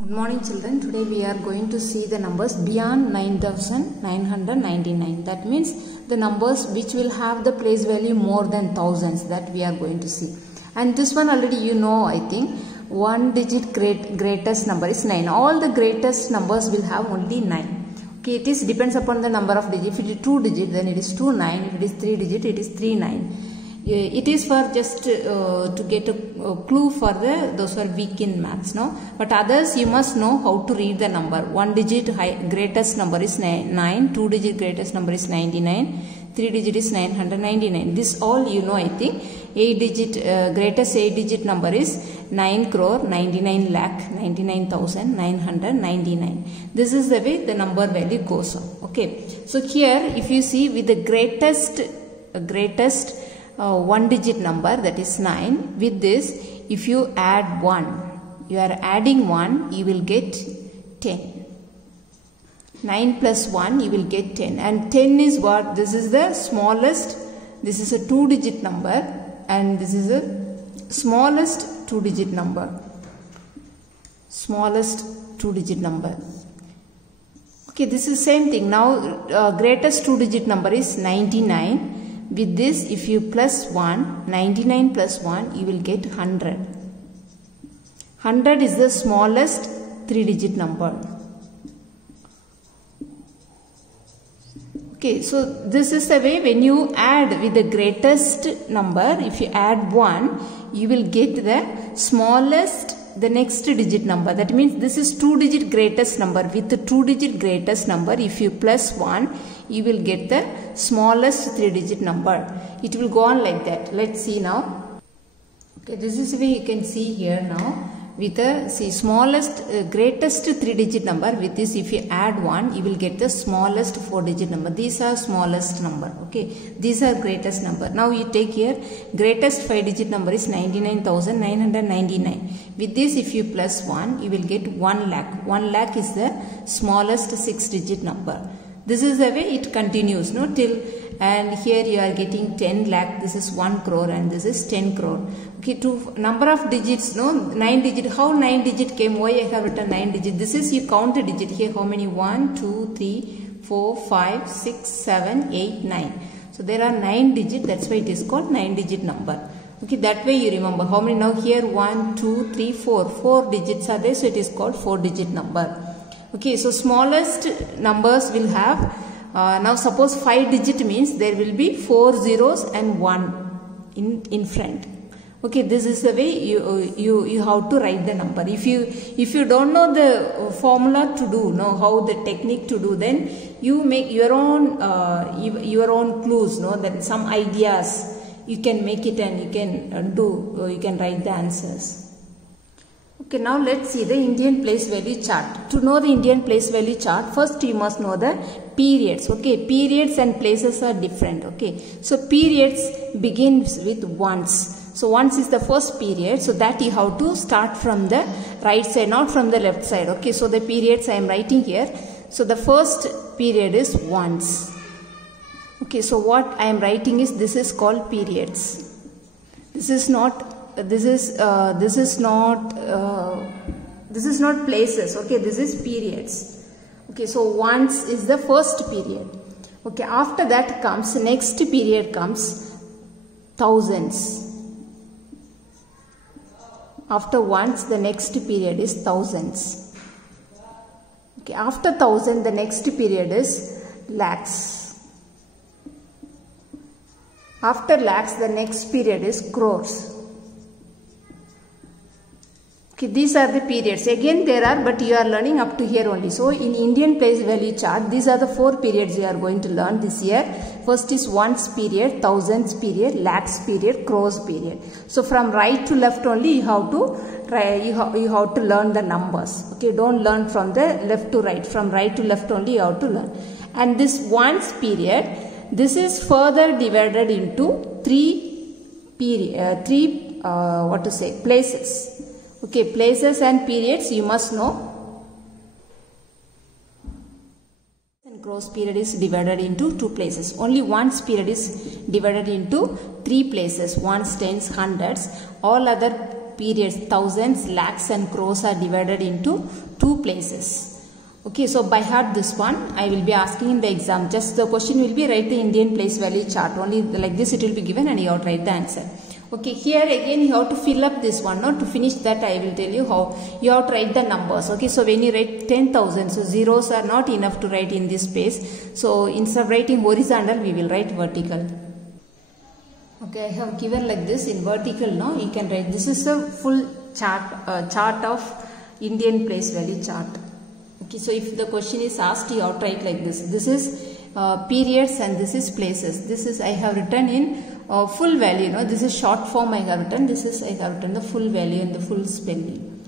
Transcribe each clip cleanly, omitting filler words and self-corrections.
Good morning children. Today we are going to see the numbers beyond 9999. That means the numbers which will have the place value more than thousands, that we are going to see. And this one already you know, I think. One digit greatest number is 9. All the greatest numbers will have only 9. Okay, it is depends upon the number of digits. If it is 2 digit, then it is 2 9. If it is 3 digit, it is 3 9. It is for just to get a clue for those who are weak in maths, no? But others you must know how to read the number. 1 digit greatest number is 9, 2 digit greatest number is 99, 3 digit is 999. This all you know, I think. 8 digit greatest 8 digit number is 9 crore 99 lakh 99,999. This is the way the number value goes on. Okay, so here if you see with the greatest one digit number, that is 9, with this if you add 1, you are adding 1, you will get 10. 9 plus 1 you will get 10, and 10 is what? This is the smallest. This is a 2 digit number, and this is a smallest 2 digit number. Smallest 2 digit number. Okay, this is same thing. Now greatest 2 digit number is 99. With this, if you plus 1, 99 plus 1, you will get 100. 100 is the smallest 3 digit number. Okay, so this is the way when you add with the greatest number, if you add 1, you will get the smallest, the next digit number. That means this is 2 digit greatest number. With the 2 digit greatest number, if you plus 1, you will get the smallest 3 digit number. It will go on like that. Let's see now. Okay, this is the way you can see here now. With the smallest greatest 3 digit number, with this if you add 1, you will get the smallest 4 digit number. These are smallest number. Okay, these are greatest number. Now you take here greatest 5 digit number is 99,999. With this if you plus 1, you will get 1 lakh. 1 lakh is the smallest 6 digit number. This is the way it continues, no, till, and here you are getting 10 lakh, this is 1 crore, and this is 10 crore. Okay, to number of digits, no, 9 digit, how 9 digit came, why I have written 9 digit, this is you count the digit here, how many, 1, 2, 3, 4, 5, 6, 7, 8, 9. So there are 9 digit, that's why it is called 9 digit number. Okay, that way you remember, how many now here, 1, 2, 3, 4, 4 digits are there, so it is called 4 digit number. Okay, so smallest numbers will have, now suppose 5 digit means there will be 4 zeros and 1 in front. Okay, this is the way you have to write the number. If you don't know the formula to do, know how the technique to do, then you make your own clues, no, that some ideas you can make it and you can you can write the answers. Okay, now let's see the Indian place value chart. To know the Indian place value chart, first you must know the periods. Okay, periods and places are different. Okay, so periods begins with ones. So ones is the first period, so that you have to start from the right side, not from the left side. Okay, so the periods I am writing here. So the first period is ones. Okay, so what I am writing is, this is called periods. This is not places. Okay, this is periods. Okay, so ones is the first period. Okay, after that comes next period comes thousands. After ones, the next period is thousands. Okay, after thousand, the next period is lakhs. After lakhs, the next period is crores. Okay, these are the periods. Again there are, but you are learning up to here only. So in Indian place value chart, these are the 4 periods you are going to learn this year. First is ones period, thousands period, lakhs period, crores period. So from right to left only you have to learn the numbers. Okay, don't learn from the left to right. From right to left only you have to learn. And this ones period, this is further divided into places. Okay, places and periods you must know. And crores period is divided into 2 places. Only ones period is divided into 3 places. Ones, tens, hundreds. All other periods, thousands, lakhs and crores are divided into two places. Okay, so by heart this one I will be asking in the exam. Just the question will be write the Indian place value chart. Only like this it will be given and you have to write the answer. Okay, here again you have to fill up this one. Now to finish that I will tell you how you have to write the numbers. Okay, so when you write 10,000, so zeros are not enough to write in this space. So instead of writing horizontal, we will write vertical. Okay, I have given like this in vertical. Now you can write. This is a full chart of Indian place value chart. Okay, so if the question is asked, you have to write like this. This is periods and this is places. This is I have written in full value. No, this is short form I have written. This is I have written the full value and the full spelling.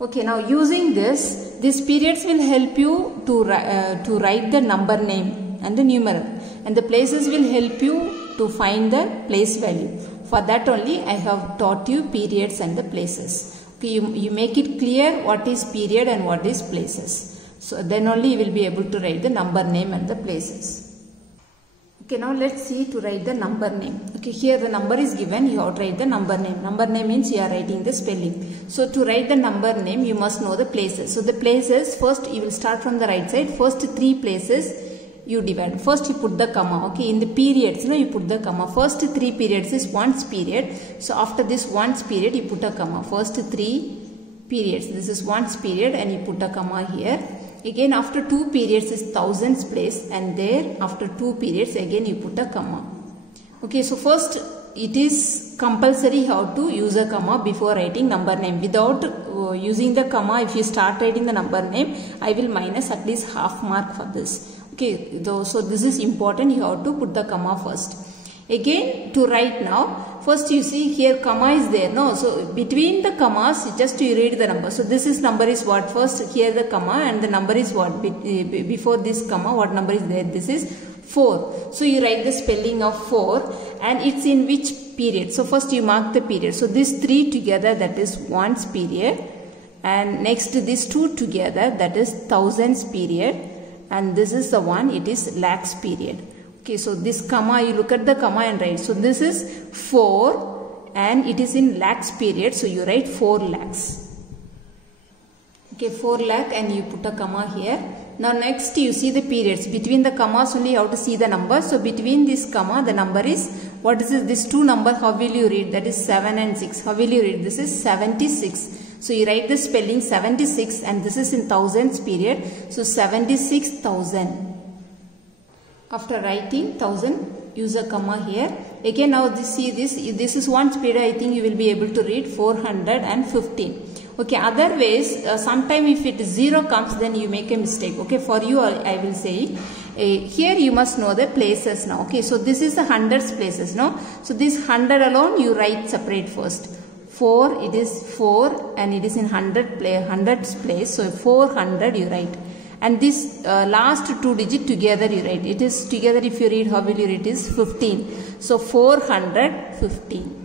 Okay, now using this, these periods will help you to write the number name and the numeral, and the places will help you to find the place value. For that only I have taught you periods and the places. Okay, you make it clear what is period and what is places. So then only you will be able to write the number name and the places. Okay, now let's see to write the number name. Okay, here the number is given, you have to write the number name. Number name means you are writing the spelling. So to write the number name, you must know the places. So the places, first you will start from the right side. First three places you divide. First you put the comma. Okay, in the periods, you put the comma. First three periods is ones period. So after this ones period, you put a comma. First three periods, this is ones period and you put a comma here. Again after two periods is thousands place, and there after two periods again you put a comma. Okay, so first it is compulsory how to use a comma before writing number name. Without using the comma, if you start writing the number name, I will minus at least half mark for this. Okay, so this is important, you have to put the comma first. Again to write now, first you see here comma is there, no? So between the commas just you read the number. So this is number is what? First here the comma and the number is what? Before this comma what number is there? This is 4. So you write the spelling of 4 and it's in which period? So first you mark the period. So this 3 together, that is ones period, and next this 2 together, that is thousands period, and this is the one, it is lakhs period. Okay, so this comma, you look at the comma and write. So this is 4 and it is in lakhs period. So you write 4 lakhs. Okay, 4 lakh and you put a comma here. Now next you see the periods. Between the commas only you have to see the number. So between this comma the number is, what is this two number, how will you read? That is 7 and 6. How will you read? This is 76. So you write the spelling 76 and this is in thousands period. So 76,000. After writing 1000, use a comma here. Again now see this is ones period, I think you will be able to read 415. Okay, other ways, sometime if it 0 comes, then you make a mistake. Okay, for you I will say, here you must know the places now. Okay, so this is the hundreds places, no? So this 100 alone you write separate first. 4, it is 4 and it is in hundreds place. So 400 you write. And this last 2 digit together you write. It is together, if you read, how will you read? It is 15. So 415.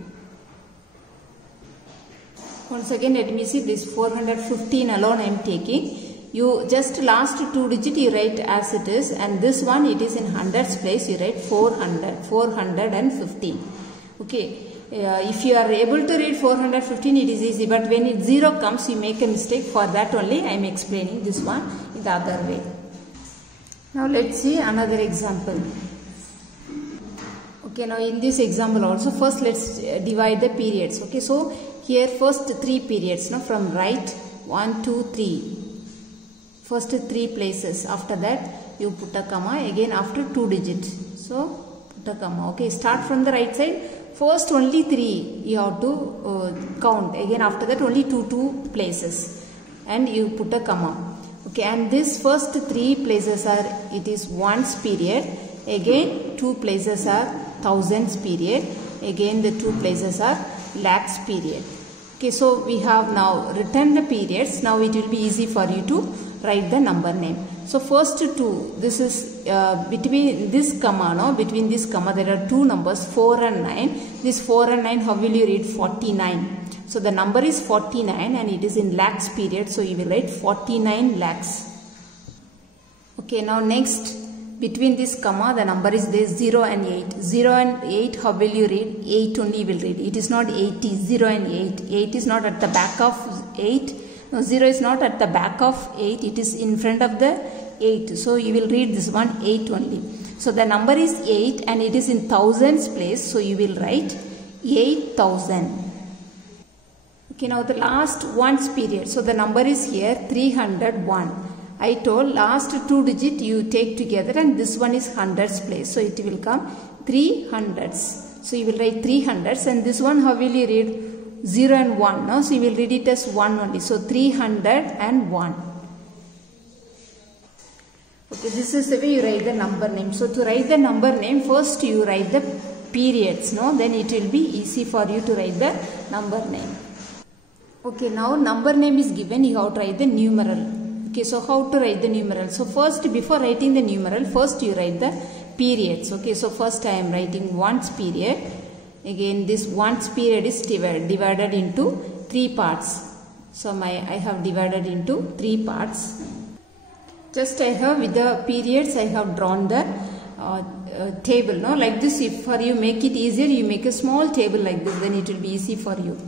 Once again let me see this 415 alone I am taking. You just last 2 digit you write as it is, and this one it is in hundreds place, you write 415. Okay. If you are able to read 415, it is easy, but when it 0 comes you make a mistake. For that only I am explaining this one in the other way. Now let's see another example. Okay, now in this example also, first let's divide the periods. Okay, so here first 3 periods, now from right 1, 2, 3. First 3 places. After that you put a comma again after 2 digits. So put a comma. Okay, start from the right side. First only 3 you have to count. Again after that only 2 places and you put a comma. Okay, and this first 3 places are, it is ones period. Again 2 places are thousands period. Again the 2 places are lakhs period. Okay, so we have now written the periods. Now it will be easy for you to write the number name. So first 2, this is between this comma, no? Between this comma there are 2 numbers, 4 and 9. This 4 and 9, how will you read? 49. So the number is 49 and it is in lakhs period. So you will write 49 lakhs. Okay, now next between this comma the number is there 0 and 8. 0 and 8, how will you read? 8 only will read. It is not 80. 0 and 8. 8 is not at the back of 8. No, 0 is not at the back of 8. It is in front of the 8. So you will read this one 8 only. So the number is 8 and it is in thousands place. So you will write 8,000. Okay, now the last ones period. So the number is here 301. I told last two digit you take together and this one is hundreds place. So it will come 300s. So you will write 300s and this one how will you read? 0 and 1. No? So you will read it as 1 only. So 301. Okay, this is the way you write the number name. So to write the number name, first you write the periods. No? Then it will be easy for you to write the number name. Okay, now number name is given. You have to write the numeral. Okay, so how to write the numeral? So first, before writing the numeral, first you write the periods. Okay, so first I am writing ones period. Again, this ones period is divided into 3 parts. So I have divided into 3 parts. Just I have with the periods I have drawn the table. No, like this. If for you make it easier, you make a small table like this. Then it will be easy for you.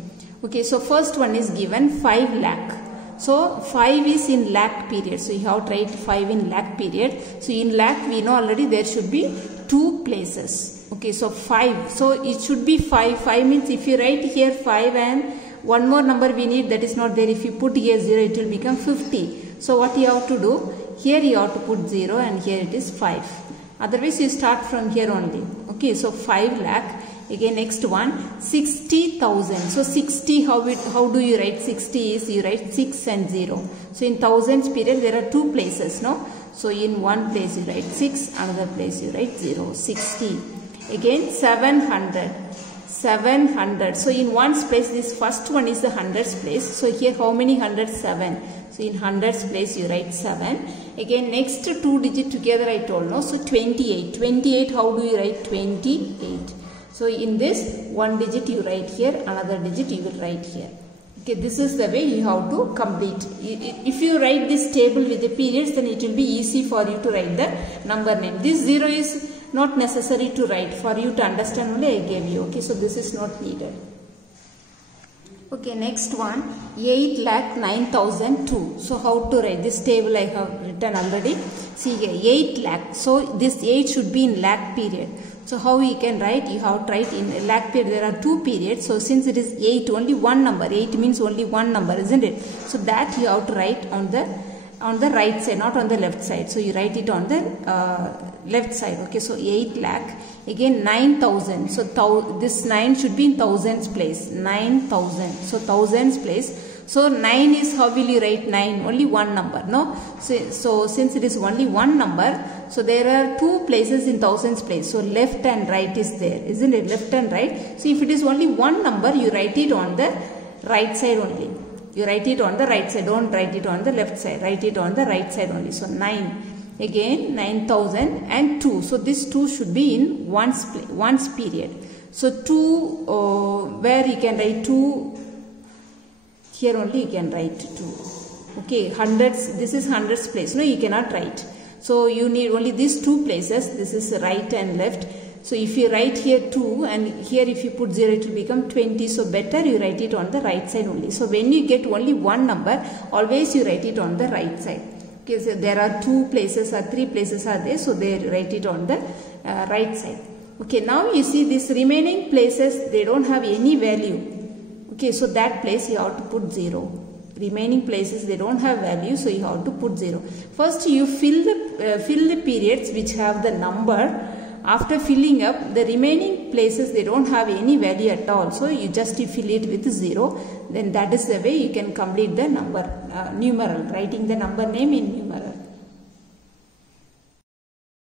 Okay, so first one is given 5 lakh. So 5 is in lakh period. So you have to write 5 in lakh period. So in lakh we know already there should be 2 places. Okay, so 5. So it should be 5. 5 means if you write here 5 and one more number we need that is not there. If you put here 0 it will become 50. So what you have to do? Here you have to put 0 and here it is 5. Otherwise you start from here only. Okay, so 5 lakh. Again next one 60,000. So 60 how do you write 60 is you write 6 and 0. So in thousands period there are 2 places, no? So in one place you write 6, another place you write 0. 60. Again 700. 700. So in ones place this first one is the hundreds place. So here how many hundreds? 7. So in hundreds place you write 7. Again next 2 digit together I told, no? So 28. 28 how do you write? 28. So in this one digit you write here, another digit you will write here. Okay, this is the way you have to complete. If you write this table with the periods, then it will be easy for you to write the number name. This 0 is not necessary to write. For you to understand only I gave you. Okay, so this is not needed. Okay, next one 8,09,002. So how to write this table I have written already. See here 8 lakh. So this 8 should be in lakh period. So how we can write? You have to write in lakh period. There are 2 periods. So since it is 8, only one number. 8 means only one number, isn't it? So that you have to write on the right side, not on the left side. So you write it on the left side. Okay, so 8 lakh. Again 9,000. So this 9 should be in thousands place. 9,000. So thousands place. So 9 is how will you write 9? Only one number, no? So since it is only one number, so there are 2 places in thousands place. So left and right is there, isn't it? Left and right. So if it is only one number, you write it on the right side only. You write it on the right side. Don't write it on the left side. Write it on the right side only. So 9. Again 9,000 and 2. So this 2 should be in ones period. So 2, where you can write 2, here only you can write 2. Okay, hundreds, this is hundreds place. No, you cannot write. So you need only these 2 places. This is right and left. So if you write here 2 and here if you put 0 it will become 20. So better you write it on the right side only. So when you get only one number, always you write it on the right side. Okay, so there are 2 places or 3 places are there. So they write it on the right side. Okay, now you see these remaining places, they don't have any value. Okay, so that place you have to put 0. Remaining places they don't have value, so you have to put 0. First you fill the periods which have the number. After filling up the remaining places they don't have any value at all, so you fill it with 0. Then that is the way you can complete the numeral, writing the number name in numeral.